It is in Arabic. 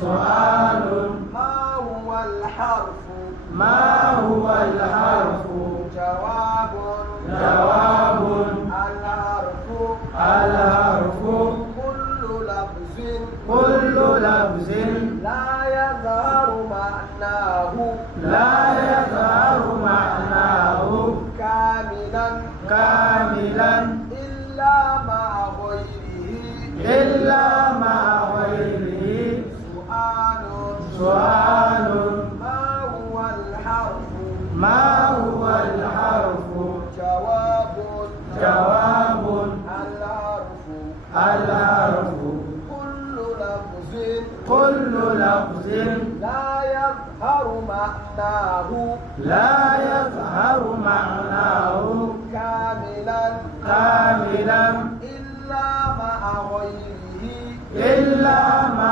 سؤال ما هو الحرف ما هو الحرف جواب جواب الحرف الحرف كل لفظ لا يظهر معناه كاملا إلا مع غيره سؤال ما هو الحرف جواب الحرف كل لفظ لا يظهر معناه كاملا إلا مع غيره إلا مع